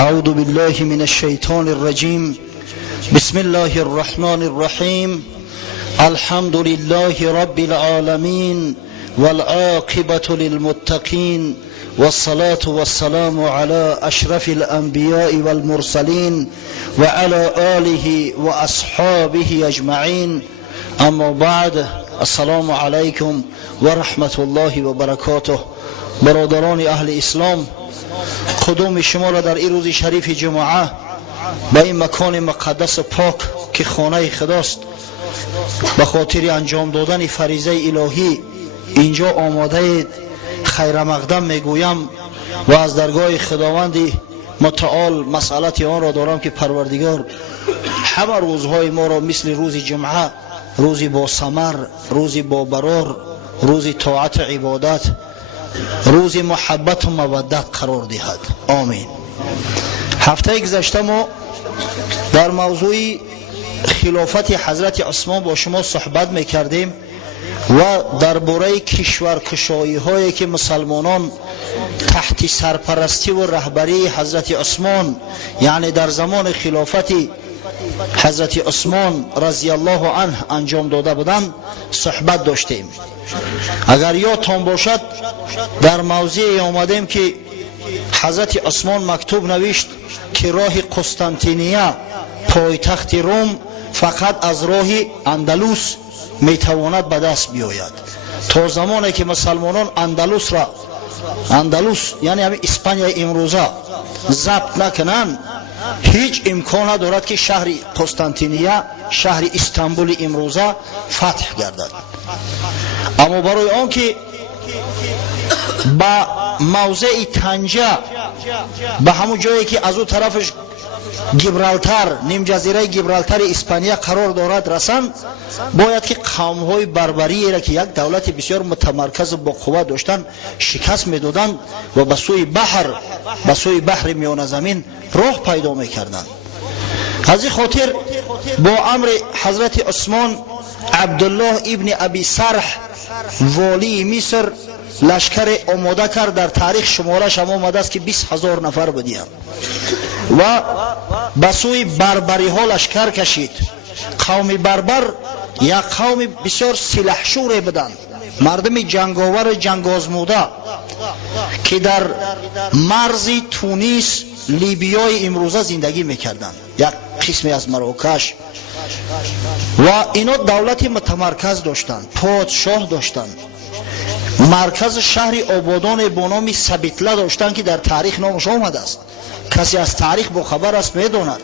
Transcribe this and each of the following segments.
اعوذ بالله من الشیطان الرجیم. بسم الله الرحمن الرحیم. الحمد لله رب العالمین والعاقبة للمتقین والصلاة والسلام على اشرف الانبیاء والمرسلین وعلى آله واصحابه اجمعین. اما بعد، السلام علیکم و رحمت الله و برکاته. برادران اهل اسلام، قدوم شما را در این روز شریف جمعه به این مکان مقدس پاک که خانه خداست به خاطر انجام دادن فریضه الهی اینجا آماده اید، خیر مقدم میگویم و از درگاه خداوند متعال مسئلت آن را دارم که پروردگار همه روزهای ما را مثل روز جمعه روزی با ثمر، روزی با برار، روزی طاعت عبادت، روزی محبت و مودت قرار دهد. آمین. هفته گذشته ما در موضوع خلافت حضرت عثمان با شما صحبت میکردیم و درباره کشورکشایی هایی که مسلمانان تحت سرپرستی و رهبری حضرت عثمان، یعنی در زمان خلافت حضرت عثمان رضی الله عنه انجام داده بودند صحبت داشتیم. اگر یادتان باشد در موضوعی آمدیم که حضرت عثمان مکتوب نوشت که راه قسطنطینیه پایتخت روم فقط از راه اندلس میتواند به دست بیاید. تا زمانی که مسلمانان اندلس یعنی همین اسپانیا امروزه ضبط نکنند، هیچ امکان ندارد که شهر قسطنطینیه، شهر استانبول امروزه فتح گردد. اما برای آنکه به موضع طنجه، به همون جایی که از او طرفش گیبرالتر، نیم جزیره گیبرالتر اسپانیا قرار دارد رسند، باید که قوم‌های بربری را که یک دولت بسیار متمرکز با قوت داشتند شکست میدادند و به سوی بحر میانه زمین راه پیدا میکردند. از این خاطر با امر حضرت عثمان، عبدالله ابن ابی سرح والی مصر لشکر آماده کرد. در تاریخ شمارش هم آمده است که 20,000 نفر بودند و به سوی بربری ها لشکر کشید. قوم بربر یک قوم بسیار سلاحشور بودند، مردم جنگاور جنگ آزموده که در مرز تونس، لیبیای امروزه زندگی میکردند، یک قسمی از مراکش. و اینا دولت متمرکز داشتند، پادشاه داشتند، مرکز شهر آبادان با نام سبیتله داشتند که در تاریخ نامش آمده است. کسی از تاریخ با خبر است میداند.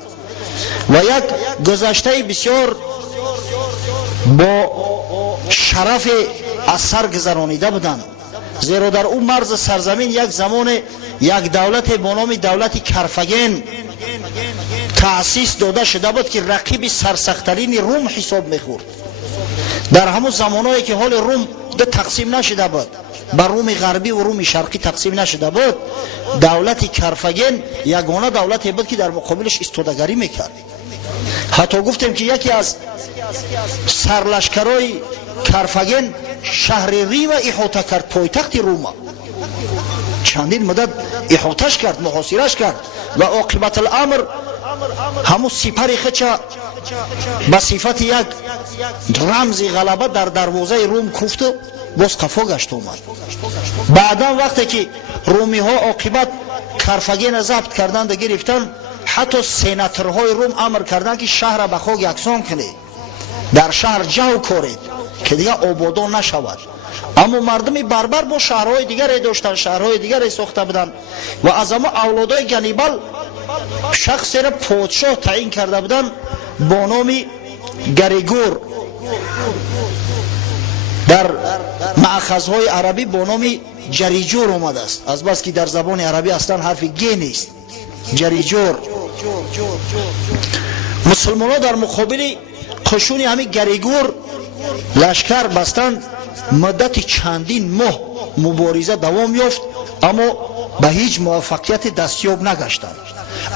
و یک گذشته بسیار با شرف از سر گذرانیده بودند، زیرا در اون مرز سرزمین یک زمان یک دولت با نام دولت کرفگن تأسیس داده شده بود که رقیب سرسخت‌ترین روم حساب میخورد. در همون زمانهایی که حال روم دو تقسیم نشده بود، بر روم غربی و روم شرقی تقسیم نشده بود، دولت کرفگن یگانه دولتی بود که در مقابلش استودگری میکرد. حتی گفتیم که یکی از سرلشکرای کرفگن شهر ریم احاطه کرد، پایتخت روم چندین مدت احاطهش کرد، محاصرهش کرد و عاقبت الامر همون سپر خچه به صفت یک رمز غلبه در دروازه روم کوفت و باز قفا گشت اومد. بعدا وقتی که رومی ها عاقبت کرفگن ضبط کردند و گرفتن، حتی سیناتورهای روم امر کردند که شهر را به خاک یکسان کنید، در شهر جو کارید که دیگه آبادان نشود. اما مردم بربر با شهرهای دیگر داشتن، شهرهای دیگر ساخته بودند و از اما اولادای گنیبال شخصی را پادشاه تعیین کرده بودند با نام گریگور، در مأخذهای عربی با نام جریجور آمده است، از بس که در زبان عربی اصلا حرف گ نیست. جریجور. مسلمانان در مقابل قشون همین گریگور لشکر بستند. مدت چندین ماه مبارزه دوام یافت اما به هیچ موفقیت دستیاب نگشتند.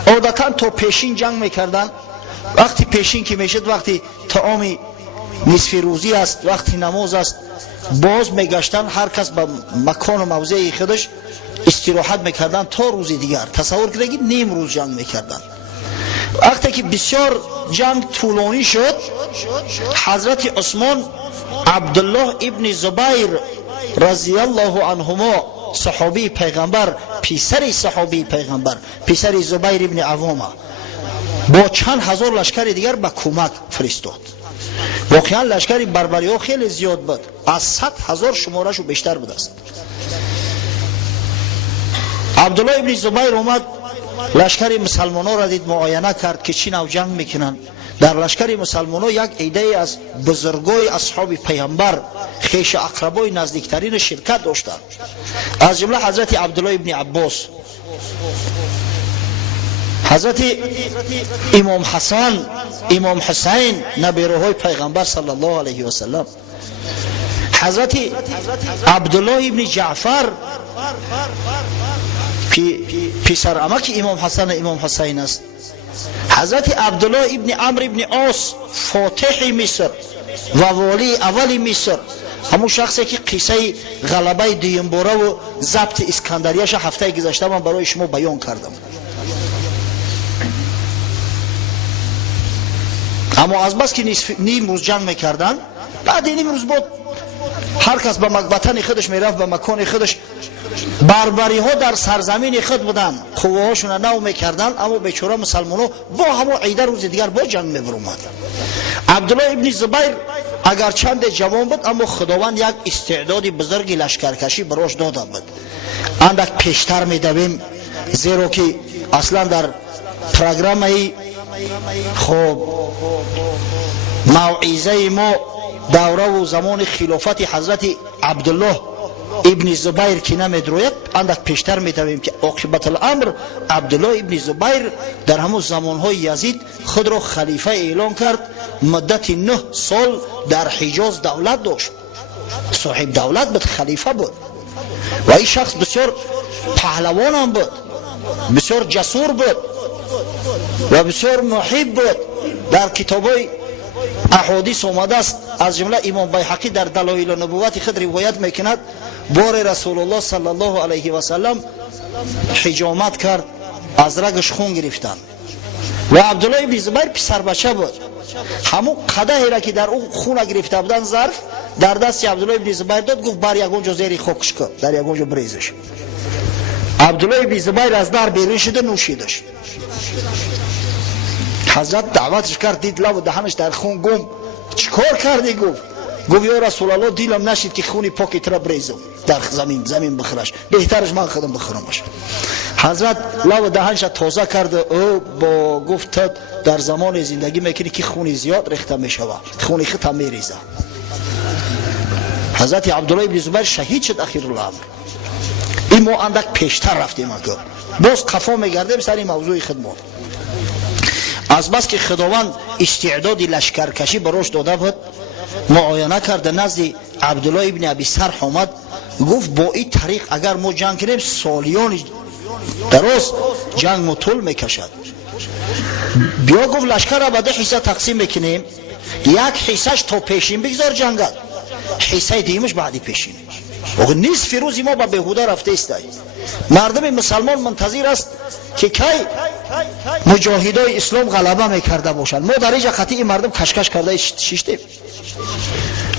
عادتا تا پیشین جنگ میکردند. وقتی پیشین که میشد، وقتی طعام نصف روزی است، وقتی نماز است، باز میگشتن هر کس به مکان و موضع خودش استراحت میکردن تا روز دیگر. تصور کنید نیم روز جنگ میکردن. وقتی که بسیار جنگ طولانی شد، حضرت عثمان عبدالله ابن زبیر رضی الله عنهما صحابی پیغمبر، پسر صحابی پیغمبر، پسر زبیر ابن عوامه، با چند هزار لشکر دیگر به کمک فرستاد. واقعا لشکر بربری ها خیلی زیاد بود، از 100,000 شمارش رو بیشتر بود است. عبدالله ابن زبیر اومد لشکر مسلمان ها را دید، معاینه کرد که چی نوع جنگ میکنن. در لشکر مسلمان ها یک عده از بزرگای اصحاب پیامبر، خویش اقربای نزدیکترین شرکت داشتند، از جمله حضرت عبدالله ابن عباس، حضرت امام حسن، امام حسین نبیروهای پیغمبر صلی الله علیه و سلم، حضرت عبدالله ابن جعفر پسر عمک امام حسن امام حسین است، حضرت عبدالله ابن عمرو ابن عاص فاتح مصر و والی اول مصر، همون شخصی که قصه غلبه دویم باره و ضبط اسکندریه‌اش هفته گذشته من برای شما بیان کردم. اما از بس که نیم روز جنگ میکردن، بعد نیم روز بود هر کس به وطن خودش میرفت، به مکان خودش. بربری ها در سرزمین خود بودن، قوه هاشون نو میکردن، اما بیچاره مسلمان ها با همون عیده روز دیگر با جنگ میبرومد. عبدالله ابن زبیر اگر چند جوان بود، اما خداوند یک استعداد بزرگی لشکرکشی براش داده بود. اندک پیشتر میدویم، زیرا که اصلا در پروگرام خب موعظه ما دوره و زمان خلافت حضرت عبدالله ابن زبیر که نمیدروید، اندک پیشتر میتویم که عاقبت الامر عبدالله ابن زبیر در همون زمانهای یزید خود را خلیفه اعلان کرد. مدت 9 سال در حجاز دولت داشت، صاحب دولت بود، خلیفه بود و این شخص بسیار پهلوان هم بود، بسیار جسور بود و بسیار محب بود. در کتابای احادیث آمده است، از جمله امام بیهقی در دلایل نبوت خود روایت میکند بار رسول الله صلی الله علیه و سلم حجامت کرد، از رگش خون گرفتن و عبدالله ابن زبیر پسر بچه بود. همون قدحی را که در اون خون گرفته بودن ظرف در دست عبدالله ابن زبیر داد، گفت بر یگونجا زیر خاکش کن، در یگونجا بریزش. عبدالله ابن زبیر از در بیرون شده، نوشیدش. حضرت دعوتش کرد، دید لب و دهنش در خون، گم چیکار کردی؟ گفت یا رسول الله دیلم نشید که خونی پاکی ترا بریزم در زمین بخورش، بهترش من خودم بخورمش. حضرت لب و دهنش تازه کرد، او با گفت در زمان زندگی میکنی که خونی زیاد ریخته میشوه، خونی خود هم میریزه. حضرت عبدالله ابن زبیر شهید شد اخیر الامر. این ما اندک پیشتر رفتیم اگر باز قفا میگردیم سر این موضوع خدمات. از بس که خداوند استعداد لشکرکشی براش داده بود، معاینه کرده نزد عبدالله ابن ابی سرح آمد، گفت با این طریق اگر ما جنگ کنیم سالیان دراز جنگ ما طول میکشد. بیا گفت لشکر را به 2 حصه تقسیم میکنیم، یک حصهش تا پیشین بگذار جنگت، حصه دیمش بعدی پیشین. و نصف روزی ما به بهوده رفته است. مردم مسلمان منتظر است که کی مجاهدای اسلام غلبه میکرده باشند. ما در اینجا خطی مردم کشکش کرده شیشتیم.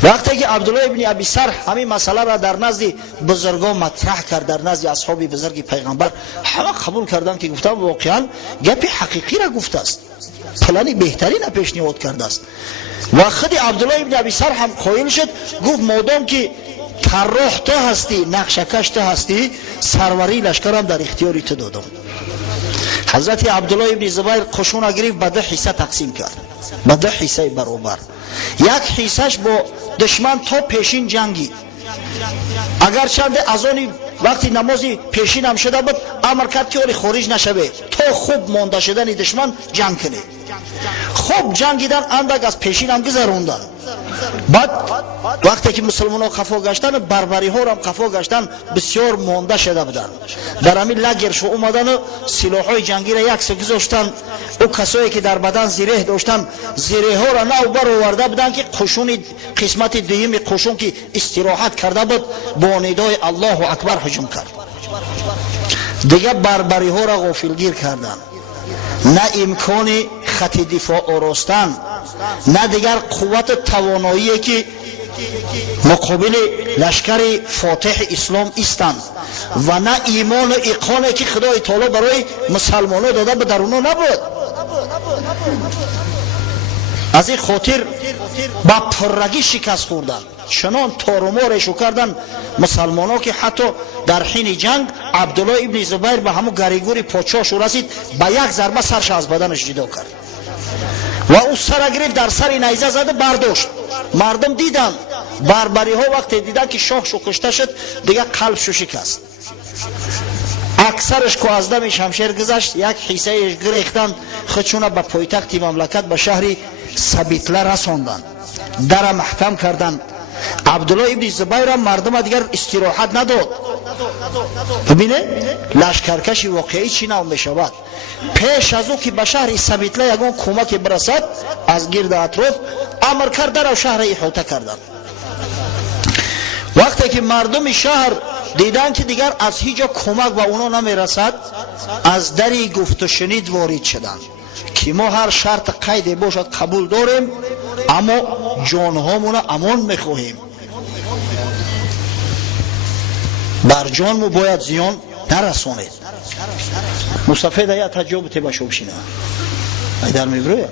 وقتی که عبدالله ابن ابی سرح همین مسئله را در نزد بزرگان مطرح کرد، در نزد اصحاب بزرگ پیغمبر، همه قبول کردند که گفتن واقعا گپ حقیقی را گفته است، پلانی بهترین پیشنهاد کرده است. و خود عبدالله ابن ابی سرح هم قائل شد، گفت مادام که طراح تو هستی، نقشه‌کش تو هستی، سروری لشکرم در اختیاری تو دادم. حضرت عبدالله ابن زبیر قشون گرفت، به 2 حصه تقسیم کرد، به 2 حصه برابر. یک حصهش با دشمن تا پیشین جنگی، اگر چند از آن وقتی نمازی پیشین هم شده بود امر کرد که ولی خارج نشوه تا خوب مانده شدن دشمن جنگ کنه. خوب جنگیدن، اندک از پیشین هم گذروندن. بعد وقتی که مسلمان ها خفا گشتن، بربری ها هم خفا گشتن، بسیار مانده شده بودن. در همین لگرش اومدن و سلاح های جنگی را یک سو گذاشتن. او کسایی که در بدن زره داشتن، زره ها را نو بر آورده بودن که قشون قسمت دویم قشون که استراحت کرده بود با ندای الله اکبر هجوم کرد. دیگه بربری ها را غافلگیر کردن، نه امکان خط دفاع آراستن، نه دیگر قوت توانایی که مقابل لشکر فاتح اسلام ایستند و نه ایمان و اقامه که خدای تعالی برای مسلمانان داده به درونها نبود. از این خاطر با پرگی شکست خوردن، چنان تارومارشو کردن مسلمانان که حتی در حین جنگ عبدالله ابن زبیر به همون گریگوری پادشاهش رسید، به یک ضربه سرش از بدنش جدا کرد و او سر گرفت، در سر نیزه زده برداشت. مردم دیدن، بربری ها وقتی دیدن که شاهشو کشته شد، دیگه قلبشو شکست. اکثرش که از دم شمشیر گذشت، یک حصهش گریختند، خودشون به پایتخت مملکت به شهر سبیتله رساندند، در محکم کردند. عبدالله ابن زبیر مردم دیگر استراحت نداد. ببینه لشکرکش واقعی چی نام میشود. پیش از او که به شهر سبیتله یگان کمک برسد، از گرد اطراف امر کرده و شهر احاطه کردند. وقتی که مردم شهر دیدن که دیگر از هیچ کمک به اونا نمیرسد، از دری گفت و شنید وارد شدند که ما هر شرط قید باشد قبول داریم، اما جانهامون امان میخواهیم. بر جانمو باید زیان نرسانید. مصطفی دایا تجربه تباشو بشینه ایدار میبروه.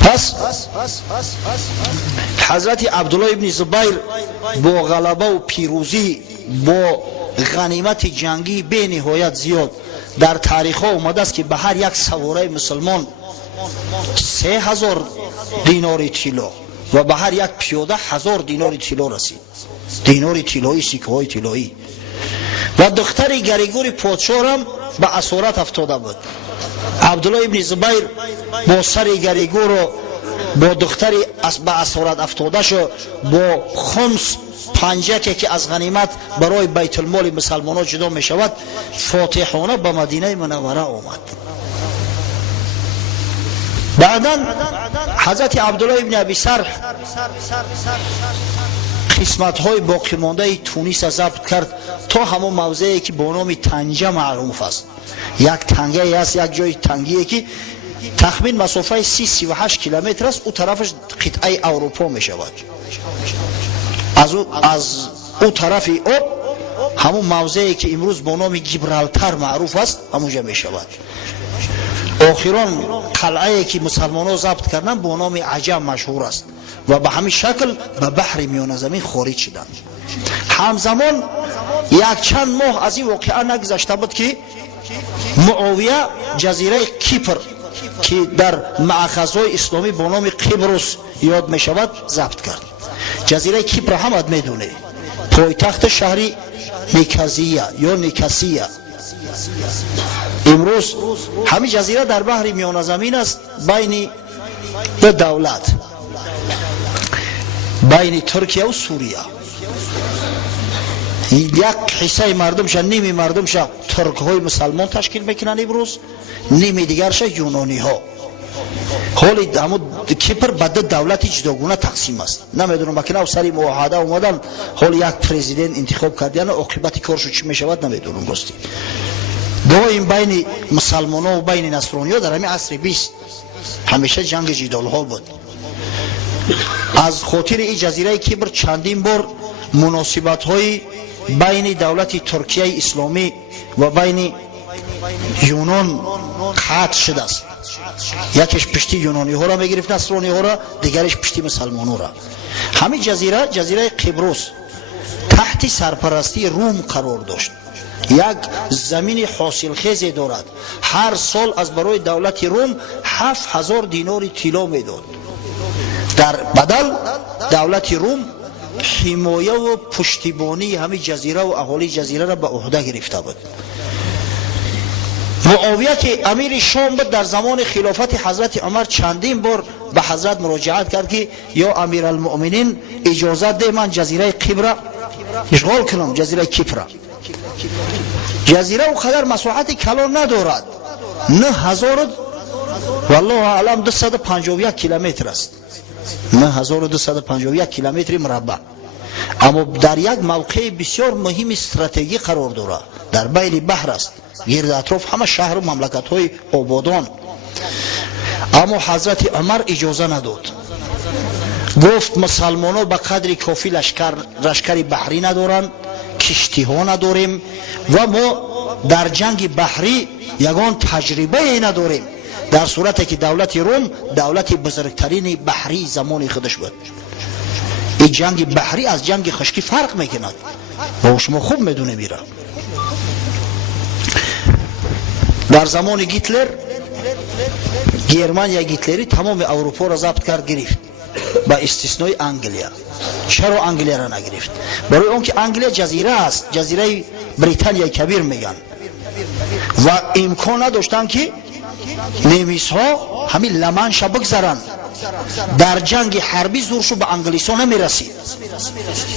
پس حضرت عبدالله ابن زبیر با غلبه و پیروزی، با غنیمت جنگی به نهایت زیاد در تاریخ ها اومده است که به هر یک سواره مسلمان 3000 دینار طلا و به هر یک پیاده 1000 دینار طلا رسید. دینار طلایی، سکه های طلایی. و دختر گریگوری پادشاه هم به اسارت افتاده بود. عبدالله ابن زبیر با سر گریگور و با دختری به اسارت افتاده شد، با خمس پنجکی که از غنیمت برای بیت المال مسلمانان جدا می شود، فاتحانه به مدینه منوره آمد. بعدا حضرت عبدالله ابن ابی سرح قسمت های باقی مانده تونس ضبط کرد تا همون موضعی که با نام طنجه معروف است. یک تنگه است، یک جای تنگیه که تخمین مسافه 38 کیلومتر است. او طرفش قطعه اروپا می شود. از او طرف آب همون موضعی که امروز با نام گیبرالتر معروف است همونجا می شود. آخران قلعه که مسلمان ها ضبط کردن با نام عجم مشهور است و به همین شکل به بحر میانه زمین خارج شدند. همزمان یک چند ماه از این واقعه نگذشته بود که معاویه جزیره کیپر که در مأخذهای اسلامی با نام قبرس یاد می شود ضبط کرد. جزیره کیپر هم میدونه پایتخت شهری نیکازیه یا نیکاسیه. امروز همین جزیره در بحر میانه زمین است، بین دو دولت، بین ترکیه و سوریه. یک حصه مردمش، نیمی مردمش ترک های مسلمان تشکیل میکنن امروز، نیمی دیگرش یونانی ها. حالی همون کیپر به دو دولت جداگونه تقسیم است. نمیدونم مکنه او سری معاهده اومدن، حالی یک پرزیدنت انتخاب کردن، عاقبت کارشو چی میشود نمیدونم راستی. دائم بین مسلمان ها و بین نصرانی ها در همین عصر 20 همیشه جنگ جدال ها بود. از خاطر این جزیره کیپر چندین بار مناسبت های بین دولت ترکیه اسلامی و بین یونان قطع شده است. یکیش پشتی یونانی ها را میگرفت نصرانی ها را، دیگرش پشتی مسلمان ها را. همین جزیره قبرس تحت سرپرستی روم قرار داشت. یک زمین حاصلخیزی دارد. هر سال از برای دولت روم 7000 دینار طلا میداد. در بدل دولت روم حمایه و پشتیبانی همین جزیره و اهالی جزیره را به عهده گرفته بود. معاویه که امیر شام بود در زمان خلافت حضرت عمر چندین بار به حضرت مراجعت کرد که یا امیر المؤمنین اجازه ده من جزیره قبر اشغال کنم. جزیره کیپر جزیره او قدر مساحت کلان ندارد، 9000 والله اعلم 251 کیلومتر است، 9251 کیلومتر مربع، اما در یک موقع بسیار مهم استراتژی قرار دارد، در بین بحر است، گرد اطراف همه شهر و مملکت های آبادان. اما حضرت عمر اجازه نداد، گفت مسلمانان به قدر کافی لشکر بحری ندارند، کشتی ها نداریم و ما در جنگ بحری یگان تجربه نداریم، در صورتی که دولت روم دولت بزرگترین بحری زمان خودش بود. این جنگ بحری از جنگ خشکی فرق میکند و شما خوب میدونه میره. در زمان گیتلر گرمانیا گیتلری تمام اروپا را ضبط کرد گرفت با استثنای انگلیا. چرا انگلیا را نگرفت؟ برای اون که انگلیا جزیره است، جزیره بریتانیا کبیر میگن و امکان نداشتن که نمیس ها همین لمنش بگذرن. در جنگ حربی زورشو به انگلیس ها نمیرسید،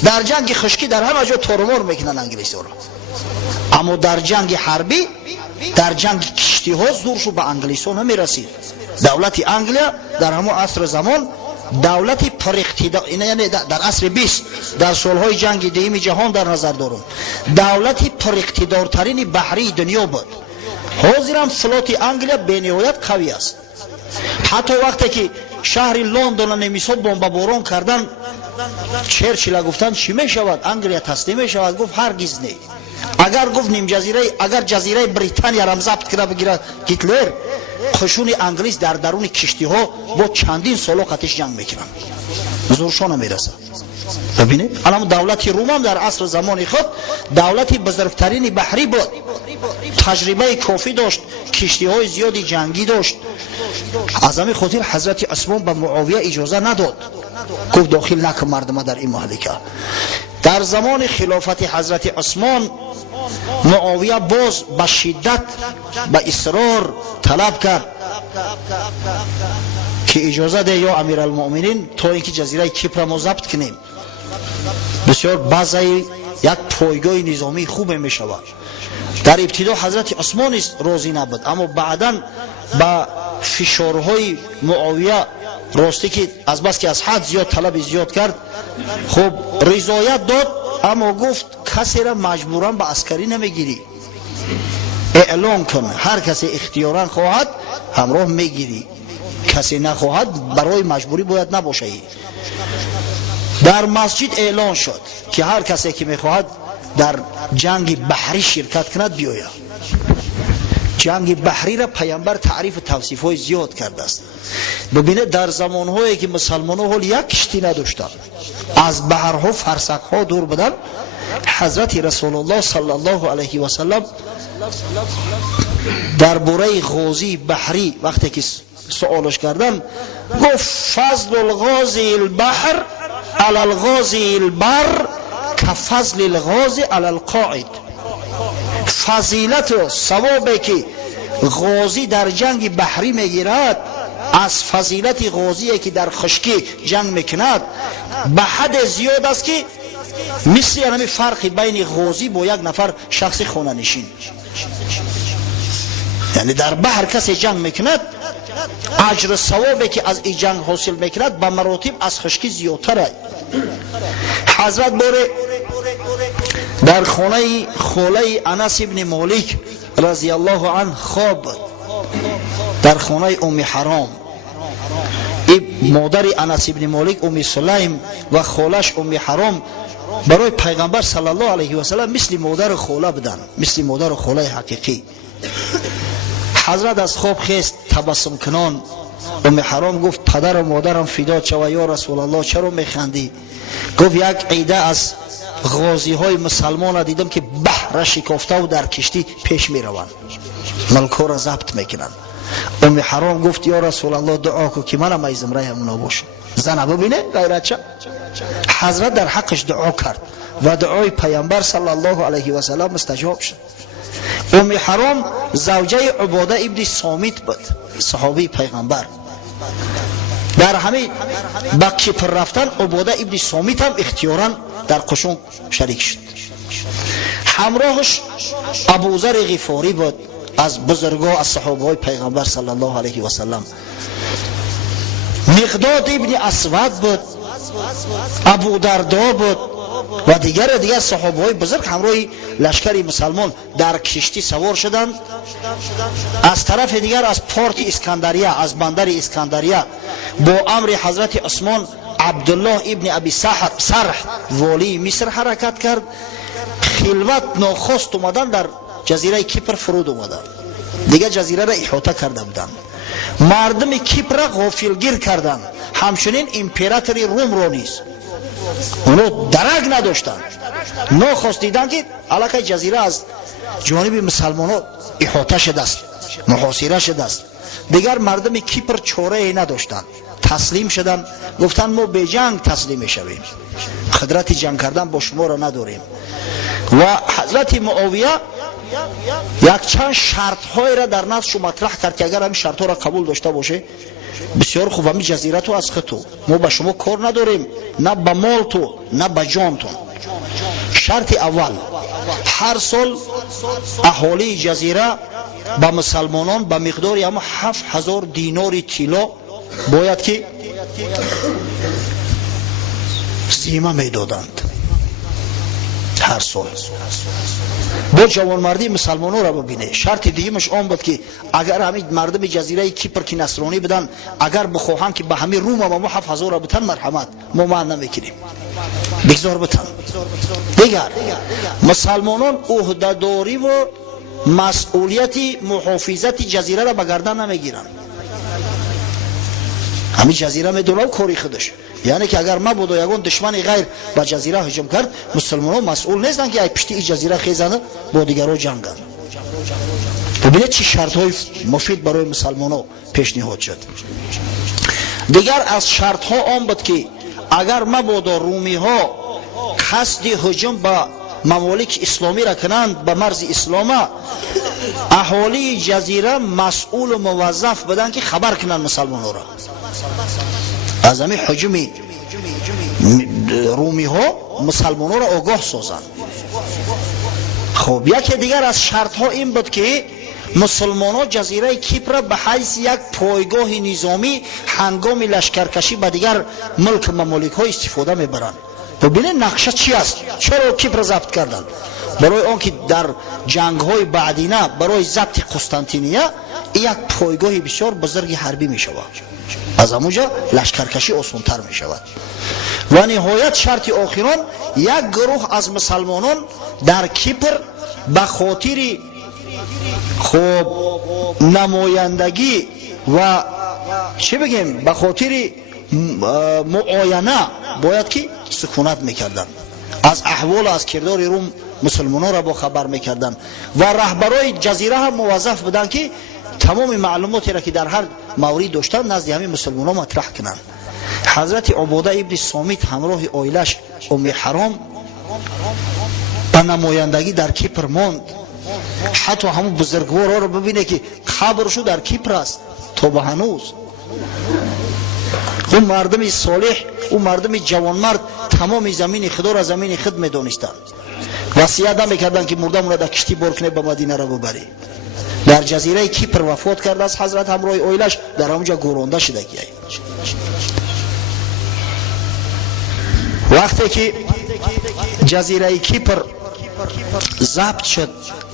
در جنگ خشکی در همه جا تورمور میکنن انگلیس ها را، اما در جنگ حربی در جنگ کشتی ها زورشو به انگلیس ها نمیرسید. دولت انگلیا در همون عصر زمان دولت پر اقتدار، یعنی در عصر 20 در سالهای جنگ دوم جهان در نظر دارم، دولت پر اقتدارترین بحری دنیا بود. حاضرم فلوت انگلیا به نهایت قوی است. حتی وقتی که شهر لندن نمیسا بمباران کردن، چرچیل گفتن چی می شود؟ انگلیا تسلیم می شود؟ گفت هرگز نه. اگر گفت نیم جزیره، اگر جزیره بریتانیا را ضبط کنه بگیره هیتلر، قشون انگلیس در درون کشتی ها با چندین سال قتش جنگ میکنن، زورشان نمیرسه. ببینید الان دولت روم هم در عصر زمان خود دولت بزرگترین بحری بود، تجربه کافی داشت، کشتی های زیادی جنگی داشت. از همین خاطر حضرت عثمان به معاویه اجازه نداد، گفت داخل نکن مردم در این مهلکه. در زمان خلافت حضرت عثمان معاویه باز به شدت به اصرار طلب کرد که اجازه ده یا امیر المؤمنین تا اینکه جزیره کیپر ما ضبط کنیم. بسیار بعضی یک پایگاه نظامی خوب می شود. در ابتدا حضرت عثمان راضی نبود، اما بعدا با فشارهای معاویه راستی که از بس که از حد زیاد طلب زیاد کرد، خب رضایت داد، اما گفت کسی را مجبورا به عسکری نمیگیری، اعلان کن هر کسی اختیارا خواهد همراه میگیری، کسی نخواهد برای مجبوری باید نباشه. در مسجد اعلان شد که هر کسی که میخواهد در جنگ بحری شرکت کند بیاید. جنگ بحری را پیامبر تعریف و توصیف های زیاد کرده است. ببینید در زمان هایی که مسلمان ها یک کشتی نداشتند، از بحرها فرسخ ها دور بودند، حضرت رسول الله صلی الله علیه و سلم در باره غازی بحری وقتی که سوالش کردن گفت فضل الغازی البحر علی الغازی البر کفضل الغازی علی القاعد. فضیلت و ثوابی که غازی در جنگ بحری میگیرد از فضیلت غازی که در خشکی جنگ میکند به حد زیاد است که مثل همین فرقی بین غازی با یک نفر شخص خانه نشین. یعنی در بحر کسی جنگ میکند، اجر ثوابی که از این جنگ حاصل میکند به مراتب از خشکی زیادتره. حضرت باره در خانه خوله انس ابن مالک رضی الله عنه خواب در خانه ام حرام. این مادر انس ابن مالک ام سلیم و خالش ام حرام برای پیغمبر صلی الله علیه و سلم مثل مادر خوله بودن، مثل مادر خوله حقیقی. حضرت از خواب خیست تبسم کنان. ام حرام گفت پدر و مادرم فدات شود یا رسول الله چرا میخندی؟ گفت یک عیده از غازی های مسلمان دیدم که بحر شکافته و در کشتی پیش می روند، ملکا را ضبط میکنند. ام حرام گفت یا رسول الله دعا کو که منم ای زمره همونا باشه. زنه ببینه غیرت چه؟ حضرت در حقش دعا کرد و دعای پیامبر صلی الله علیه و سلم استجاب شد. ام حرام زوجه عباده ابن صامت بود، صحابی پیغمبر. در همین با کیپر رفتن عباده ابن صامت هم اختیارا در قشون شریک شد. همراهش ابوذر غفاری بود، از بزرگان از صحابه پیغمبر صلی الله علیه و سلم. مقداد ابن اسود بود، ابو دردا بود و دیگر صحابه بزرگ همراه لشکر مسلمان در کشتی سوار شدند. از طرف دیگر از پورت اسکندریه، از بندر اسکندریه با امر حضرت عثمان عبدالله ابن ابی سرح والی مصر حرکت کرد. خلوت ناخواست اومدن در جزیره کیپر فرود اومدن، دیگه جزیره را احاطه کرده بودند. مردم کیپر را غافلگیر کردند، همچنین امپراتوری روم را نیز اونو درک نداشتند. ناخواست دیدن که علاقه جزیره از جانب مسلمانان احاطه شده است، محاصره شده است. دیگر مردم کیپر چاره ای نداشتند، تسلیم شدند. گفتند ما به جنگ تسلیم میشویم، قدرت جنگ کردن با شما را نداریم. و حضرت معاویه یک چند شرط های را در نزد شما مطرح کرد که اگر همین شرط ها را قبول داشته باشه بسیار خوب، همین جزیره تو از خطو، ما به شما کار نداریم، نه به مال تو نه به جان تو. شرط اول، هر سال اهالی جزیره به مسلمانان به مقداری اما 7000 دینار طلا باید که زیمه میدادند هر سال. با جوانمردی مسلمانان را ببینه. شرط دیگه‌اش آن بود که اگر همین مردم جزیره کیپر که نصرانی بدن، اگر بخواهند که به همین روم ما 7000 را بتن، مرحمت ما معنی نمیکنیم، بگذار بتن. دیگر مسلمانان عهده‌داری و مسئولیت محافظت جزیره را به گردن نمیگیرند. همین جزیره میدونه کاری خودش، یعنی که اگر ما بود یگان دشمن غیر به جزیره هجوم کرد، مسلمانان مسئول نیستند که ای پشت این جزیره خیزانه با دیگران جنگند. ببینید چه شرط های مفید برای مسلمانان پیشنهاد شد. دیگر از شرط ها آن بود که اگر ما بود رومی ها قصد هجوم به ممالک اسلامی را کنند به مرز اسلام، اهالی جزیره مسئول و موظف بدن که خبر کنند مسلمانان را از همین هجوم رومی ها، مسلمانان را آگاه سازند. خب یکی دیگر از شرط ها این بود که مسلمانان جزیره کیپر به حیث یک پایگاه نظامی هنگام لشکرکشی به دیگر ملک ممالک ها استفاده میبرند. ببینید نقشه چی است؟ چرا کیپر ضبط کردند؟ برای آنکه در جنگ های بعدینه برای ضبط قسطنطینیه یک پایگاه بسیار بزرگ حربی می شود، از همونجا لشکرکشی آسان‌تر می شود. و نهایت شرط آخران، یک گروه از مسلمانان در کیپر به خاطر خوب نمایندگی و چی بگیم به خاطر معاینه باید که سکونت میکردن، از احوال از کردار روم مسلمانان را با خبر میکردن و رهبرای جزیره هم موظف بودن که تمام معلوماتی را که در هر مورد داشتن نزد همین مسلمانان مطرح کنند. حضرت عباده ابن صامت همراه عائلش ام حرام به نمایندگی در کیپر ماند. حتی همون بزرگوارا رو ببینه که خبرشو در کیپر است تا به هنوز. اون مردم صالح، اون مردم جوانمرد تمام زمین خدا را زمین خود میدانستند. وصیت میکردند که مردم را در کشتی بار کنه به مدینه را ببری. در جزیره کیپر وفات کرده از حضرت همراه عائلش، در اونجا گورانده شده که وقتی که جزیره کیپر ضبط شد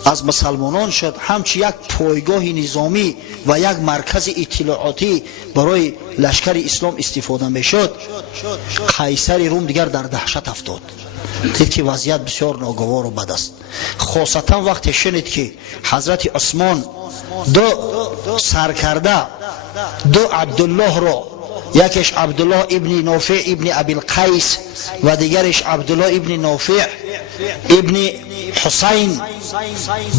از مسلمانان شد، همچی یک پایگاه نظامی و یک مرکز اطلاعاتی برای لشکر اسلام استفاده می شد، قیصر روم دیگر در دهشت افتاد. دید که وضعیت بسیار ناگوار و بد است. خاصتا وقتی شنید که حضرت عثمان دو سرکرده، دو عبدالله را، یکیش عبدالله ابن نافع ابن ابی القیس و دیگرش عبدالله ابن نافع ابن حسین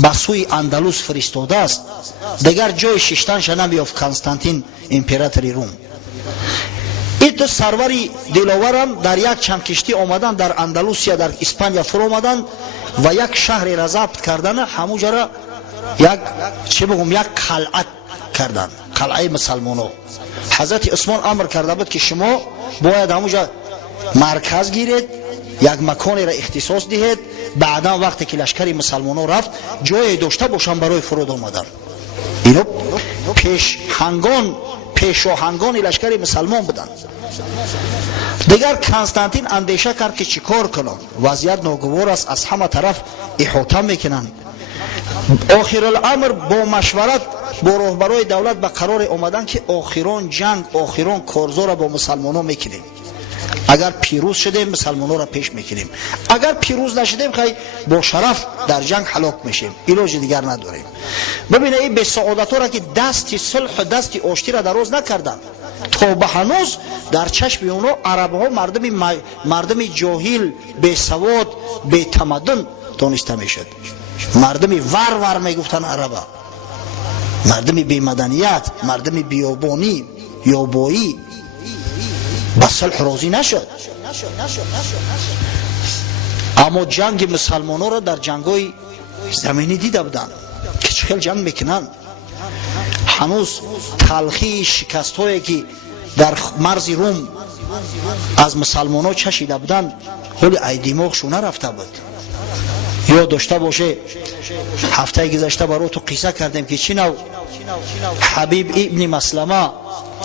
به سوی اندلس فرستاده است، دیگر جای ششتنش نمیافت قسطنطین امپراتوری روم. این دو سروری دلاور هم در یک چند کشتی آمدن در اندلس یا در اسپانیا فرو آمدند. و یک شهر را ضبط کردن، همونجا را یک چی بگم یک قلعه کردن، قلعه مسلمانو. حضرت عثمان امر کرده بود که شما باید همونجا مرکز گیرید، یک مکانی را اختصاص دهید، بعدا وقتی که لشکر مسلمانو رفت جای داشته باشن برای فرود آمدن. اینو پیشاهنگان لشکر مسلمان بودن. دیگر کنستانتین اندیشه کرد که چیکار کنم، وضعیت ناگوار است، از همه طرف احاطه میکنن. آخر الامر با مشورت با رهبرای دولت به قرار آمدن که آخران جنگ، آخران کارزار با مسلمانان میکنیم. اگر پیروز شدیم مسلمانان را پیش میکنیم، اگر پیروز نشدیم خیلی با شرف در جنگ هلاک میشیم، علاج دیگر نداریم. ببینید این به سعادت ها را که دست صلح و دست آشتی را دراز نکردن، تا به هنوز در چشم اونا عرب ها مردم جاهل، بی سواد، بی تمدن دانسته میشد. مردمی ور میگفتن عربا، مردمی بی مدنیت، مردمی بیابانی یابایی. با صلح راضی نشد. اما جنگ مسلمانان را در جنگای زمینی دیده بودن که چه جنگ میکنن. هنوز تلخی شکست هایی که در مرز روم از مسلمانان چشیده بودن حال ای دماغشون نرفته بود. یا داشته باشه هفته گذشته برای تو قصه کردیم که چی نو حبیب ابن مسلمه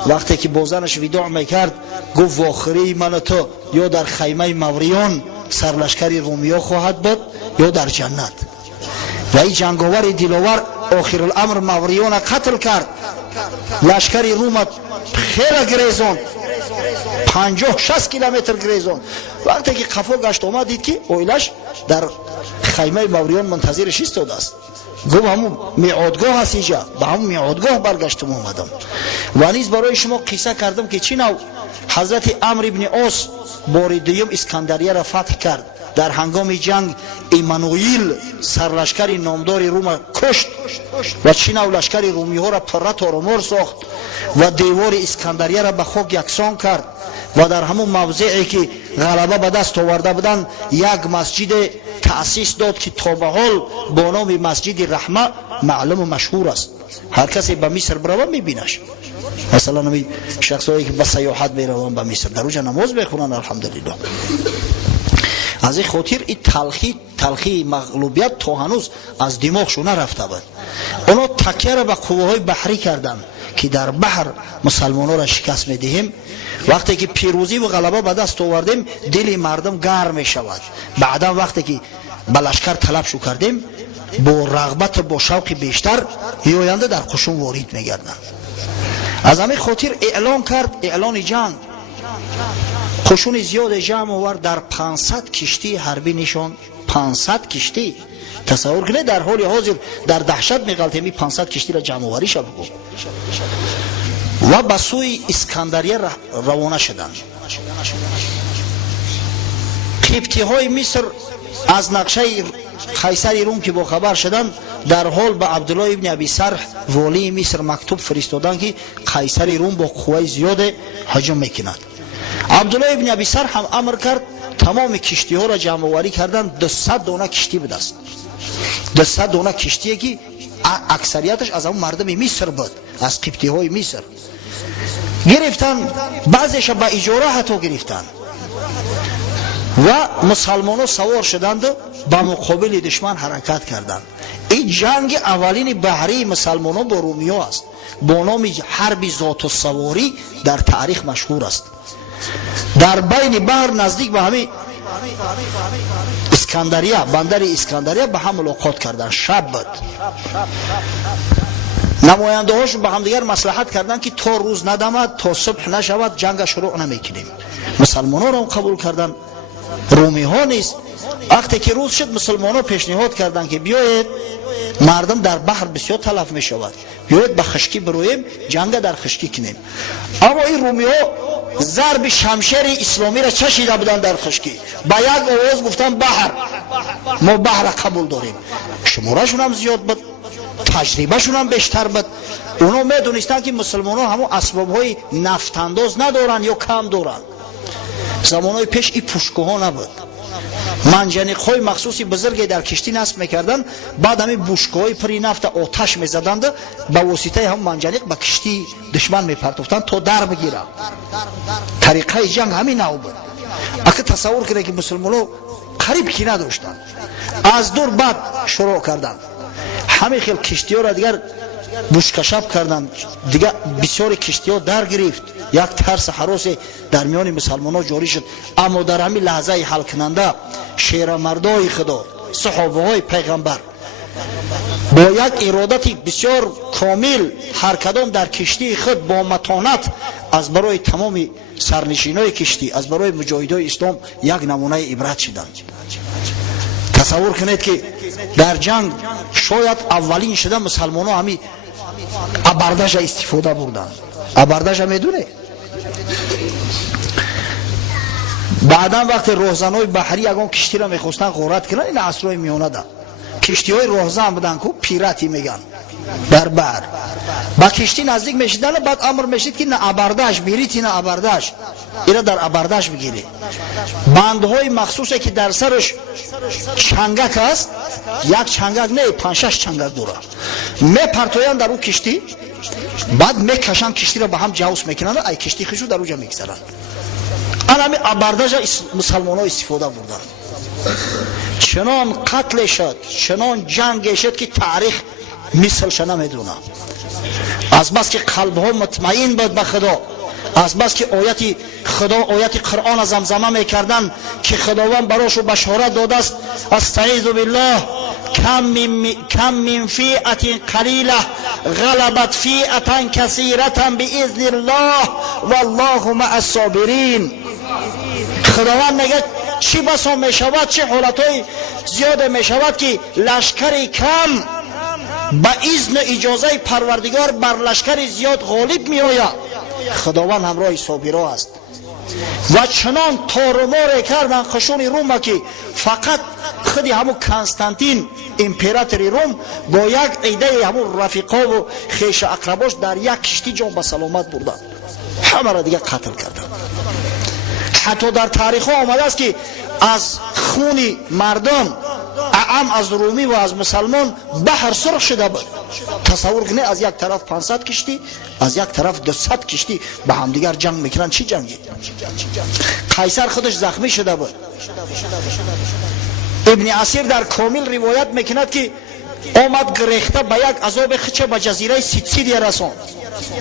وقتی که با زنش وداع میکرد گفت واخری من تو یا در خیمه موریان سرلشکری رومیا خواهد بود یا در جنت. و این جنگاور دلاور آخر الامر موریان قتل کرد، لشکر روم خیلی گریزون 50-60 کیلومتر گریزون. وقتی که قفا گشت آمد دید که اویلش در خیمه موریان منتظرش ایستاده است. گفت همون میعادگاه هست اینجا، به همون میعادگاه برگشتم آمدم. و نیز برای شما قصه کردم که چی نو حضرت عمرو ابن عاص بار دوم اسکندریه را فتح کرد. در هنگام جنگ ایمانوئیل سرلشکر نامدار روم کشت و چی نو لشکر رومی ها را پره تارمار ساخت و دیوار اسکندریه را به خاک یکسان کرد. و در همون موضعی که غلبه به دست آورده بودن یک مسجد تأسیس داد که تا به حال با نام مسجد رحمه معلوم و مشهور است. هر کسی به مصر بروه میبینش. مثلا نمی شخصایی که به سیاحت میرون به مصر در اونجا نماز بخونن الحمدلله. از این خاطر این تلخی مغلوبیت تا هنوز از دماغشون نرفته بود. اونا تکیه را به قوه‌های بحری کردن که در بحر مسلمانان را شکست میدهیم. وقتی که پیروزی و غلبه به دست آوردیم دل مردم گرم می شود. بعدا وقتی که به لشکر طلب شو کردیم با رغبت و با شوق بیشتر آینده در قشون وارد می گردن. از همین خاطر اعلان کرد، اعلان جنگ. قشون زیاد جمع آورد، در 500 کشتی حربی نشان. 500 کشتی تصور کنید، در حال حاضر در دهشت می‌غلطیم 500 کشتی را جمع آوری شد و به سوی اسکندریه روانه شدند. قبطی های مصر از نقشه قیصر روم که با خبر شدند در حال به عبدالله ابن ابی سرح والی مصر مکتوب فرستادند که قیصر روم با قوه زیاد هجوم میکند. عبدالله ابن ابی سرح هم امر کرد تمام کشتی ها را جمع آوری کردن. 200 دانه کشتی بود است. 200 دانه کشتی که اکثریتش از اون مردم مصر بود، از قبطی های مصر گرفتن، بعضیش به اجاره حتی گرفتن و مسلمانان سوار شدند و به مقابل دشمن حرکت کردند. این جنگ اولین بحری مسلمانان با رومیا است، با نام حرب ذات السواری در تاریخ مشهور است. در بین بحر نزدیک به همین اسکندریه، بندر اسکندریه به هم ملاقات کردند. شب بود. نماینده هاشون به هم دیگر مصلحت کردن که تا روز ندمد، تا صبح نشود جنگ شروع نمیکنیم. مسلمانان را قبول کردن، رومی ها نیست. وقتی که روز شد مسلمانان پیشنهاد کردند که بیایید، مردم در بحر بسیار تلف می شود، بیایید به خشکی برویم، جنگ در خشکی کنیم. اما این رومی ها ضرب شمشیر اسلامی را چشیده بودن در خشکی، با یک آواز گفتن بحر، ما بحر قبول داریم. شمارشون هم زیاد بود، تجربه شون هم بیشتر بود. اونا میدونستن که مسلمانان همون اسباب های نفت انداز ندارن یا کم دارن. زمانهای پیش این پوشکوها نبود. منجنیق‌های مخصوصی بزرگی در کشتی نصب میکردن، بعد همین بوشک‌های پری نفت آتش میزدند، با واسطه هم منجنیق به کشتی دشمن میپرتوفتند تا در بگیره. طریقه جنگ همین نوع بود. اگه تصور کنید که مسلمان‌ها قریب کی نداشتن، از دور بعد شروع کردن همین خیل کشتی‌ها را دیگر بوشکشاب کردن، دیگر بسیار کشتی‌ها در گرفت، یک ترس هراس در میان مسلمان‌ها جاری شد. اما در همین لحظه حل کننده شیرمردای خدا، صحابه‌های پیغمبر با یک ارادت بسیار کامل هر کدام در کشتی خود با متانت از برای تمام سرنشینای کشتی، از برای مجاهدای اسلام یک نمونه عبرت شدند. تصور کنید که در جنگ شاید اولین شده مسلمان‌ها همین ابردش استفاده بردن. ابردش میدونه بعدا وقتی راهزنای بحری اگه کشتی را میخواستن غارت کنن، این عصرهای میانه ده کشتی های راهزن بودن که پیراتی میگن در بحر، با کشتی نزدیک میشیدن، بعد امر میشید که نه ابردش بیرید، نه ابردش اینا در ابردش بگیری. بندهای مخصوصی که در سرش چنگک است، یک چنگک نه 5-6 چنگک دوره، میپرتوین در اون کشتی، بعد میکشن کشتی را به هم جوس میکنن، ای کشتی خشو در اونجا میگذارن. همین ابردش مسلمان ها استفاده بردن. چنان قتل شد، چنان جنگ شد که تاریخ مثلش نمیدونه. از بس که قلب ها مطمئن بود به خدا، از بس که آیت خدا، آیت قرآن زمزمه میکردن که خداوند براشو بشارت داده است: استعیذ بالله کم من فیعة قلیله غلبت فیعة کثیرة باذن الله والله مع الصابرین. خداوند میگه چی بسا میشود، چه حالتهای زیاده میشود که لشکر کم با اذن اجازه پروردگار بر لشکر زیاد غالب می آید. خداوند همراه صابرا است. و چنان تارمار کردن خشون روم که فقط خودی همون کنستانتین امپراتوری روم با یک عده همون رفیقا و خیش اقرباش در یک کشتی جان به سلامت بردن، همه را دیگه قتل کردن. حتی در تاریخ ها آمده است که از خون مردم، اعم از رومی و از مسلمان، بحر سرخ شده بود. تصور کنید از یک طرف 500 کشتی، از یک طرف 200 کشتی به هم دیگر جنگ میکنن. چی جنگی؟ قیصر خودش زخمی شده بود. ابن اسیر در کامل روایت میکند که آمد گریخته به یک عذاب خچه به جزیره سیسیلیا رساند.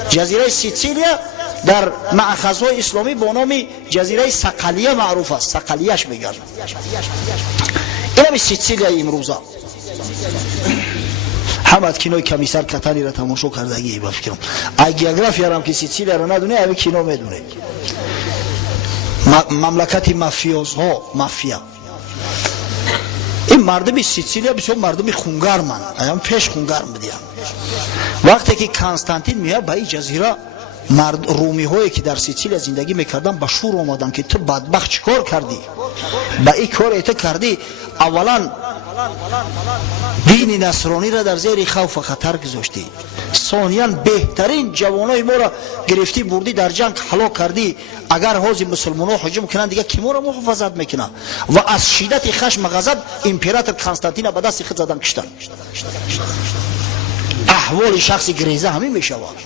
جزیره سیسیلیا در مأخذهای اسلامی با نام جزیره صقلیه معروف است. صقلیهش میگن. این سیسیلیا امروزه همه کینوی کمیسر کتانی را تماشا کردگی بفکرم. اگه گیوگرافی هم که سیسیلیا را ندونه، اوی کینو میدونه. مملکت مافیوزها، مافیا. این مردم سیسیلیا بسیار مردم خونگرمن، ایام پیش خونگرم بودیم. وقتی که کنستانتین میاد به این جزیره، رومی هایی که در سیسیلیا زندگی میکردن به شور آمدن که تو بدبخت چیکار کردی؟ با این کار ایت کردی، اولا دین نصرانی را در زیر خوف و خطر گذاشتی، ثانیاً بهترین جوانای ما را گرفتی بردی در جنگ هلاک کردی. اگر حاضر مسلمان‌ها هجوم کنن دیگه کی ما را محافظت میکنه؟ و از شدت خشم غضب امپراتور کنستانتین به دست خود زدن کشتن. احوال شخصی گریزه همین میشود.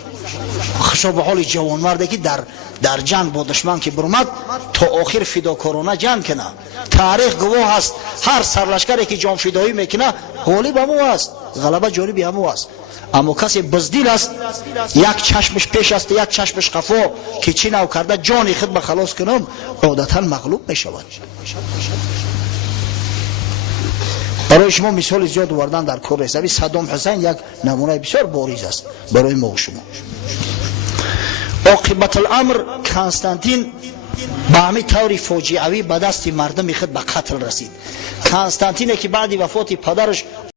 خشاب حال جوان مرده که در جنگ با دشمن که برمد تا آخر فداکارانه جنگ کنه. تاریخ گواه است هر سرلشکری که جان فدایی میکنه غالب همو است، غلبه جانب همو است. اما کسی بزدل است، یک چشمش پیش است، یک چشمش قفا، که چی نو کرده جان خود به خلاص کنم، عادتا مغلوب میشود. برای شما مثال زیاد آوردن در کار رسوی. صدام حسین یک نمونه بسیار بارز است برای ما و شما. عاقبت الامر کنستانتین به همین طور فاجعه‌ای به دست مردم خود به قتل رسید. کنستانتین که بعد وفات پدرش